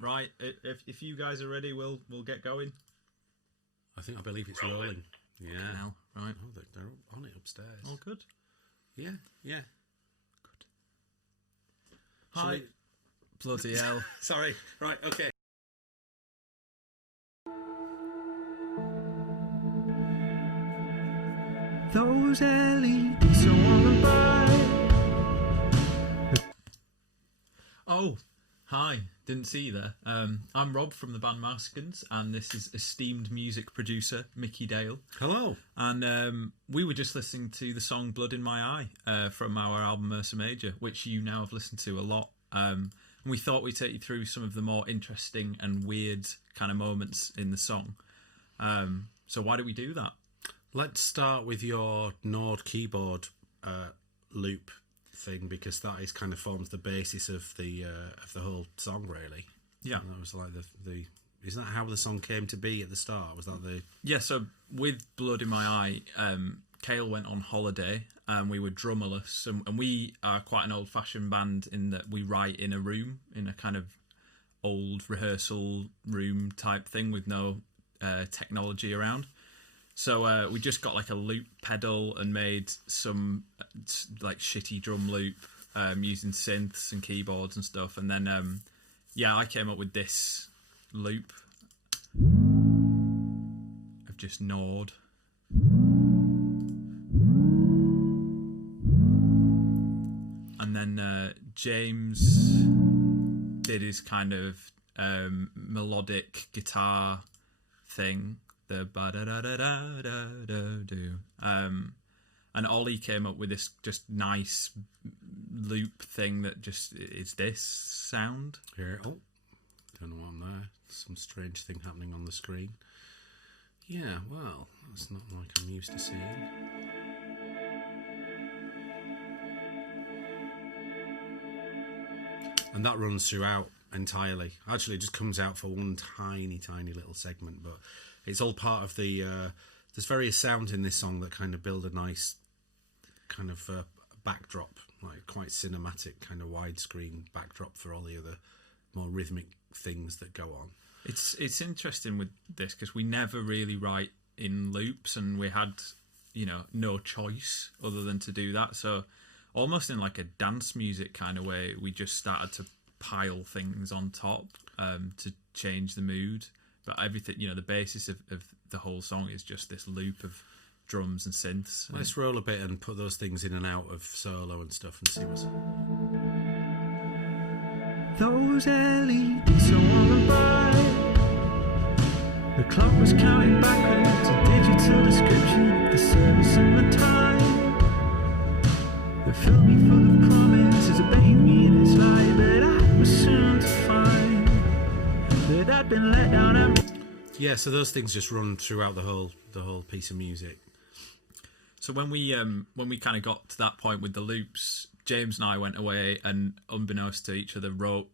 Right, if you guys are ready, we'll get going. I believe it's rolling. Yeah. Now, right. Oh, they're on it upstairs. All good. Yeah. Good. Hi. Bloody hell. Sorry. Right. Okay. Those LEDs so on by. Oh, hi. Didn't see you there. I'm Rob from the band Marsicans, and this is esteemed music producer Mickey Dale. Hello. And we were just listening to the song Blood in My Eye from our album Ursa Major, which you now have listened to a lot. And we thought we'd take you through some of the more interesting and weird kind of moments in the song. So why do we do that? Let's start with your Nord keyboard loop thing, because that is kind of forms the basis of the whole song, really. Yeah, and that was like the isn't that how the song came to be at the start? Was that the So with Blood in My Eye, Cale went on holiday and we were drummerless, and we are quite an old-fashioned band in that we write in a room, in a kind of old rehearsal room type thing with no technology around. So we just got like a loop pedal and made some like shitty drum loop using synths and keyboards and stuff. And then, I came up with this loop of just Nord. And then James did his kind of melodic guitar thing. The ba-da-da-da-da-da-do. And Ollie came up with this just nice loop thing that just is this sound. Here, oh, don't know what I'm there. Some strange thing happening on the screen. Yeah, well, that's not like I'm used to seeing. And that runs throughout entirely. Actually, it just comes out for one tiny little segment, but it's all part of the there's various sounds in this song that kind of build a nice kind of backdrop, like quite cinematic kind of widescreen backdrop for all the other more rhythmic things that go on. It's interesting with this because we never really write in loops, and we had no choice other than to do that. So almost in like a dance music kind of way, we just started to pile things on top to change the mood. But everything, the basis of the whole song is just this loop of drums and synths. Let's roll a bit and put those things in and out of solo and stuff and see what's... Those LEDs so on by. The clock was counting backwards, a digital description of the service and the time. They filled me full of promises, a baby in its life, but I was soon to find that I'd been let down. Yeah, so those things just run throughout the whole piece of music. So when we kind of got to that point with the loops, James and I went away and, unbeknownst to each other, wrote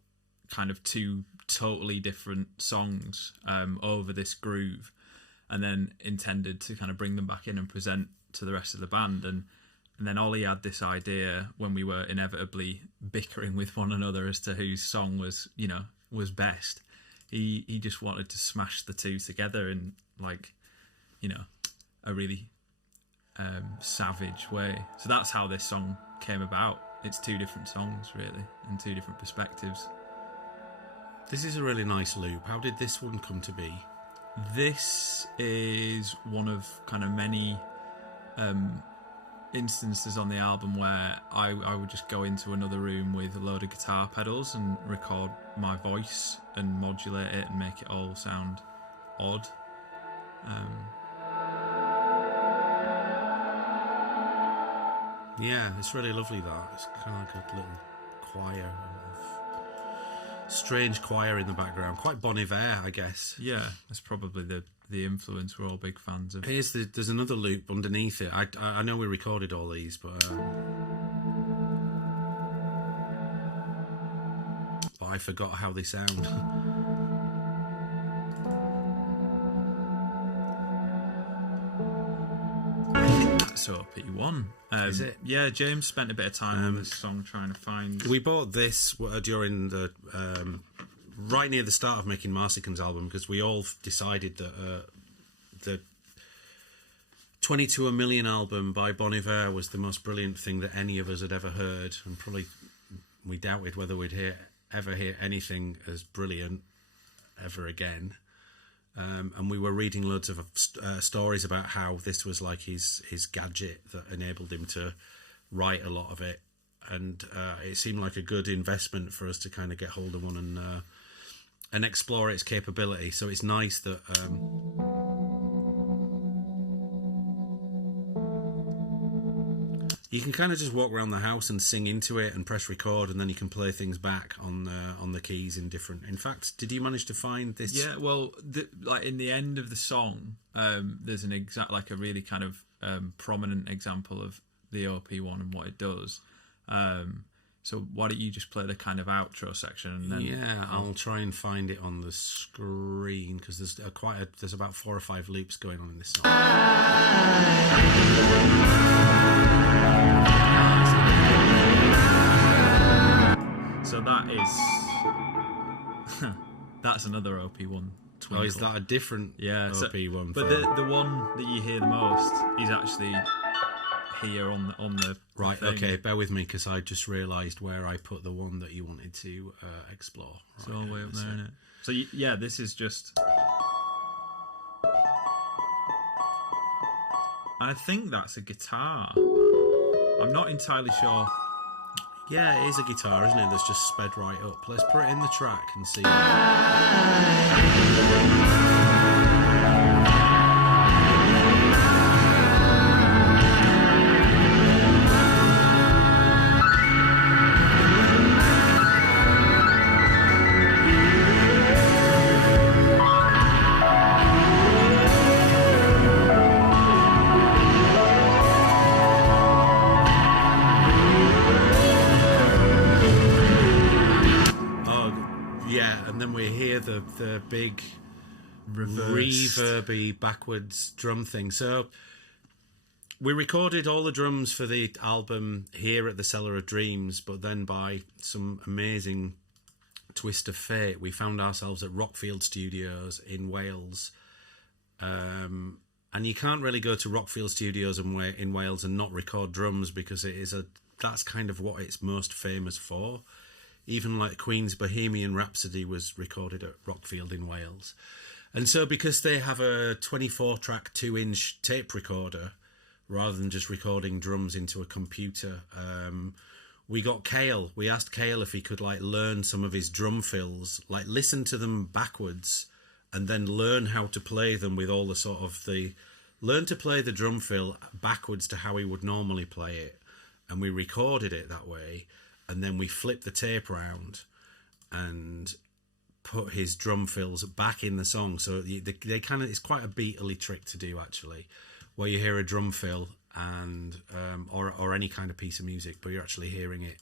kind of two totally different songs over this groove, and then intended to kind of bring them back in and present to the rest of the band. And then Ollie had this idea when we were inevitably bickering with one another as to whose song was best. He just wanted to smash the two together in like, a really savage way. So that's how this song came about. It's two different songs, really, and two different perspectives. This is a really nice loop. How did this one come to be? This is one of kind of many instances on the album where I would just go into another room with a load of guitar pedals and record my voice and modulate it and make it all sound odd. Yeah, it's really lovely, that. It's kind of like a little choir, strange choir in the background. Quite Bon Iver, I guess. Yeah, that's probably the influence we're all big fans of. There's another loop underneath it. I know we recorded all these, but I forgot how they sound. So P1. Is it? Yeah, James spent a bit of time on this song trying to find... We bought this during the right near the start of making Marsicans album, because we all decided that the 22 A Million album by Bon Iver was the most brilliant thing that any of us had ever heard, and probably we doubted whether we'd ever hear anything as brilliant ever again. And we were reading loads of stories about how this was like his gadget that enabled him to write a lot of it, and it seemed like a good investment for us to kind of get hold of one and explore its capability. So it's nice that you can kind of just walk around the house and sing into it and press record, and then you can play things back on the keys in different. In fact, did you manage to find this? Yeah, well, like in the end of the song, there's an a really kind of prominent example of the OP1 and what it does. So why don't you just play the kind of outro section? And then I'll try and find it on the screen, because there's about 4 or 5 loops going on in this song. So that is that's another OP1 twinkle. Oh, is that a different OP1? But the one that you hear the most is actually here on the right thing. Okay, bear with me, because I just realised where I put the one that you wanted to explore. It's all the way up there, isn't it? So yeah, this is just, and I think that's a guitar. I'm not entirely sure. Yeah, it is a guitar, isn't it? That's just sped right up. Let's put it in the track and see. And then we hear the big reverby backwards drum thing. So we recorded all the drums for the album here at the Cellar of Dreams, but then by some amazing twist of fate, we found ourselves at Rockfield Studios in Wales. And you can't really go to Rockfield Studios in Wales and not record drums, because that's kind of what it's most famous for. Even like Queen's Bohemian Rhapsody was recorded at Rockfield in Wales. And so because they have a 24-track 2-inch tape recorder, rather than just recording drums into a computer, we got Cale. We asked Cale if he could like learn some of his drum fills, like listen to them backwards, and then learn how to play them with all the learn to play the drum fill backwards to how he would normally play it. And we recorded it that way. And then we flipped the tape around and put his drum fills back in the song. So they kind of, it's quite a Beatley trick to do, actually, where you hear a drum fill and or any kind of piece of music, but you're actually hearing it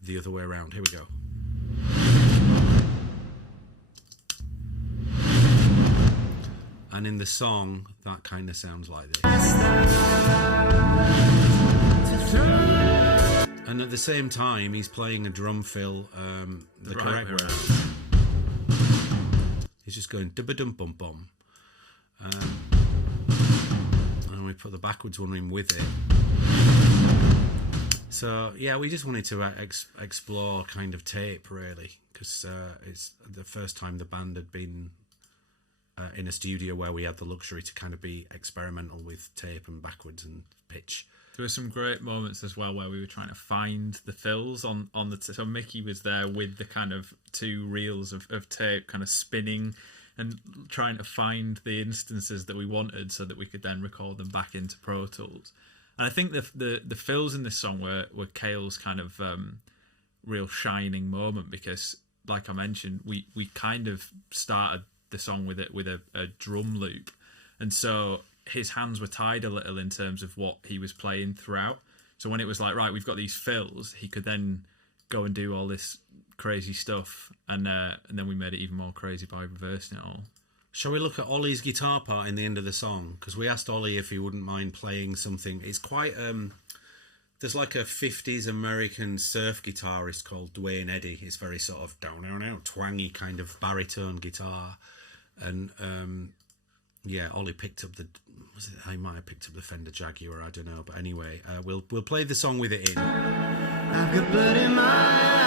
the other way around. Here we go. And in the song, that kind of sounds like this. And at the same time, he's playing a drum fill the correct way. He's just going dum-ba-dum-bum-bum. And we put the backwards one in with it. So, yeah, we just wanted to explore kind of tape, really, because it's the first time the band had been in a studio where we had the luxury to kind of be experimental with tape and backwards and pitch. There were some great moments as well where we were trying to find the fills on the... So Mickey was there with the kind of 2 reels of tape kind of spinning and trying to find the instances that we wanted so that we could then record them back into Pro Tools. And I think the fills in this song were Cale's kind of real shining moment, because, like I mentioned, we kind of started the song with a drum loop. And so his hands were tied a little in terms of what he was playing throughout. So when it was like, right, we've got these fills, he could then go and do all this crazy stuff, and then we made it even more crazy by reversing it all. Shall we look at Ollie's guitar part in the end of the song? Because we asked Ollie if he wouldn't mind playing something. It's quite There's like a 50s American surf guitarist called Dwayne Eddy. It's very sort of down, twangy kind of baritone guitar. And yeah, Ollie picked up the... I might have picked up the Fender Jaguar, I don't know. But anyway, we'll play the song with it in. I've got blood in my eye.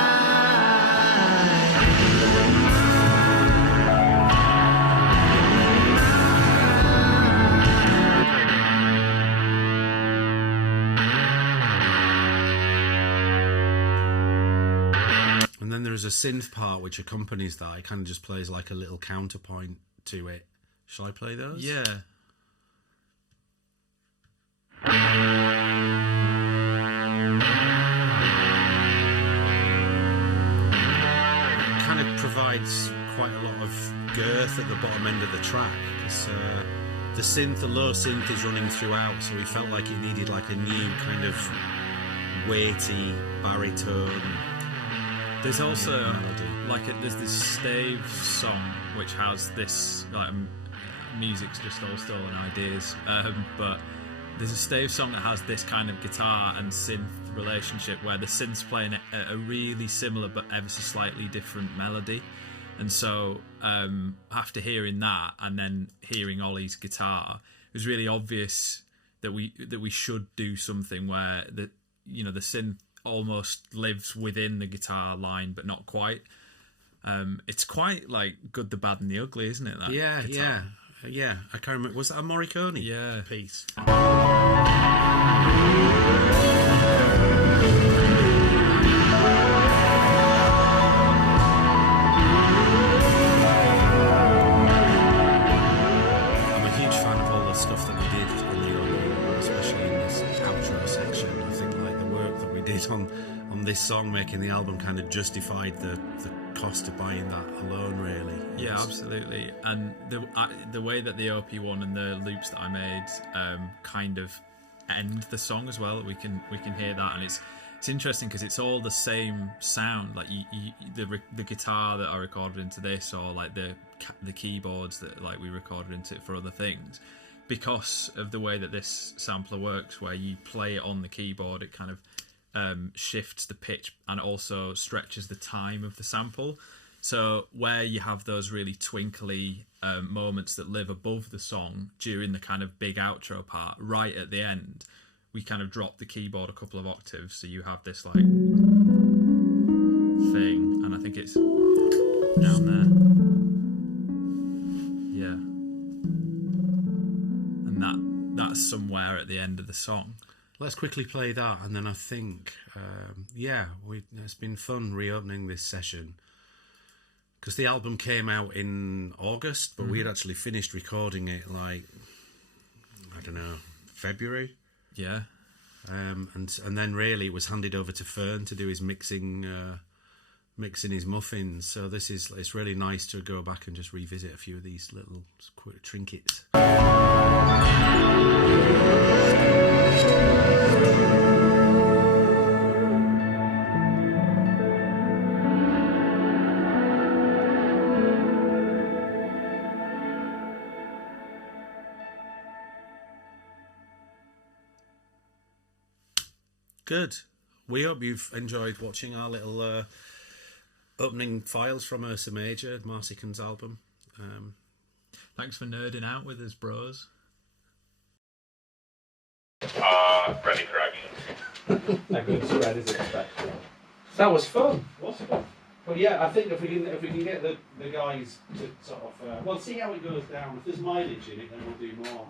And then there's a synth part which accompanies that. It kind of just plays like a little counterpoint to it. Shall I play those? Yeah. Kind of provides quite a lot of girth at the bottom end of the track. Because the low synth is running throughout, so we felt like it needed like a new kind of weighty baritone. There's also there's this stave song which has this like music's just all stolen ideas, but there's a stave song that has this kind of guitar and synth relationship where the synth's playing a really similar but ever so slightly different melody, and so after hearing that and then hearing Ollie's guitar, it was really obvious that we should do something where the synth almost lives within the guitar line but not quite. It's quite like Good, the Bad and the Ugly, isn't it? That guitar? Yeah, I can't remember. Was that a Morricone piece? I'm a huge fan of all the stuff that we did on the album, especially in this outro section. I think like the work that we did on this song, making the album, kind of justified the cost of buying that alone, really. Yeah, absolutely. And the way that the OP1 and the loops that I made kind of end the song as well, we can hear that, and it's interesting because it's all the same sound. Like the guitar that I recorded into this, or like the keyboards that like we recorded into it for other things, because of the way that this sampler works, where you play it on the keyboard, it kind of shifts the pitch and also stretches the time of the sample. So where you have those really twinkly moments that live above the song during the kind of big outro part, right at the end, we kind of drop the keyboard a couple of octaves, so you have this like thing, and I think it's down there. Yeah. And that's somewhere at the end of the song. Let's quickly play that, and then I think, it's been fun reopening this session, because the album came out in August, but we had actually finished recording it like, I don't know, February. Yeah. And then really it was handed over to Fern to do his mixing his muffins. So it's really nice to go back and just revisit a few of these little quick trinkets. Good. We hope you've enjoyed watching our little opening files from Ursa Major, Marsicans album. Thanks for nerding out with us, bros. Ready for action. A good spread is expected. That was fun. Wasn't it? Well, yeah, I think if we can get the guys to sort of see how it goes down. If there's mileage in it, then we'll do more.